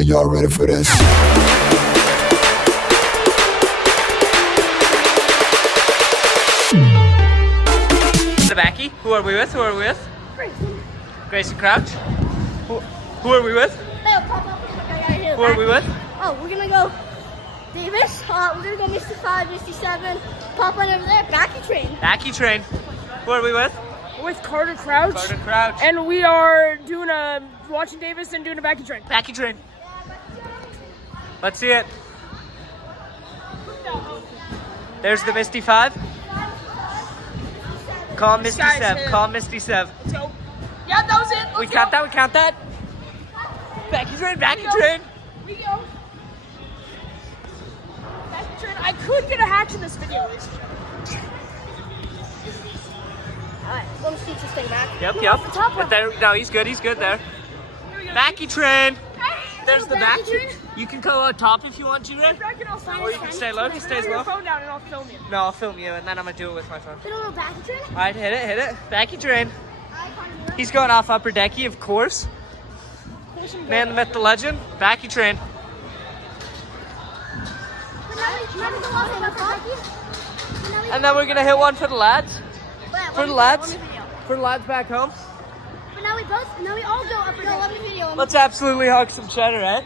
And y'all ready for this? The Backie. Who are we with? Who are we with? Grayson. Grayson Crouch. Who are we with? Who are we with? Oh, we're gonna go Davis. We're gonna go Misty 5, Misty 7. Pop on over there. Backie train. Backie train. Who are we with? With Carter Crouch. Carter Crouch. And we are doing watching Davis and doing a Backie train. Backie train. Let's see it. There's the Misty 5. Call him Misty 7. Call him Misty 7. Let's go. Yeah, that was it. We count that. We count that. Backie train. Backie train. We go. Backie train. I could get a hatch in this video. Alright, let me see this thing back. Yep. The top one. But there, no, he's good. He's good there. Backie train. There's the Backie Backie. You can go on top if you want to, Ray. Or you can stay low. If you stays Put your low. phone down and I'll film you. No, I'll film you, and then I'm gonna do it with my phone. Get a little Backie train? All right, hit it. Backie train. He's going off upper decky, of course. Man, the myth, the legend. Backie train. And then we're gonna hit one for the lads. For the lads. For the lads back home. But now we all go up. Let me video. Let's absolutely hug some cheddar, eh?